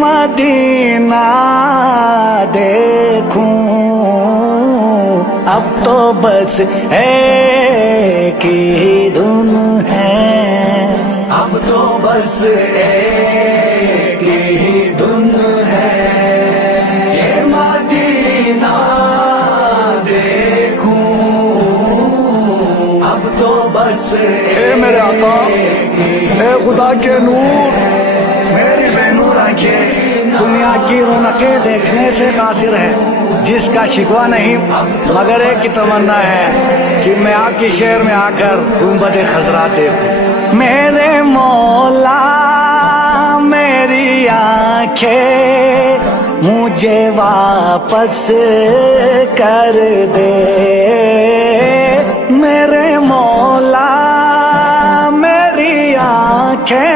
مدینہ دیکھوں اب تو بس ایک ہی دھن ہے، اب تو بس ایک ہی دھن ہے، یہ مدینہ دیکھوں اب تو بس اے میرے آقا، اے خدا کے نور، میری بے نور آنکھیں دنیا کی رونقیں دیکھنے سے قاصر ہے، جس کا شکوہ نہیں مگر ایک کی تمنا ہے کہ میں آپ کی شہر میں آ کر گنبد خضرا دیکھوں۔ میرے مولا میری آنکھیں مجھے واپس کر دے، میرے مولا میری آنکھیں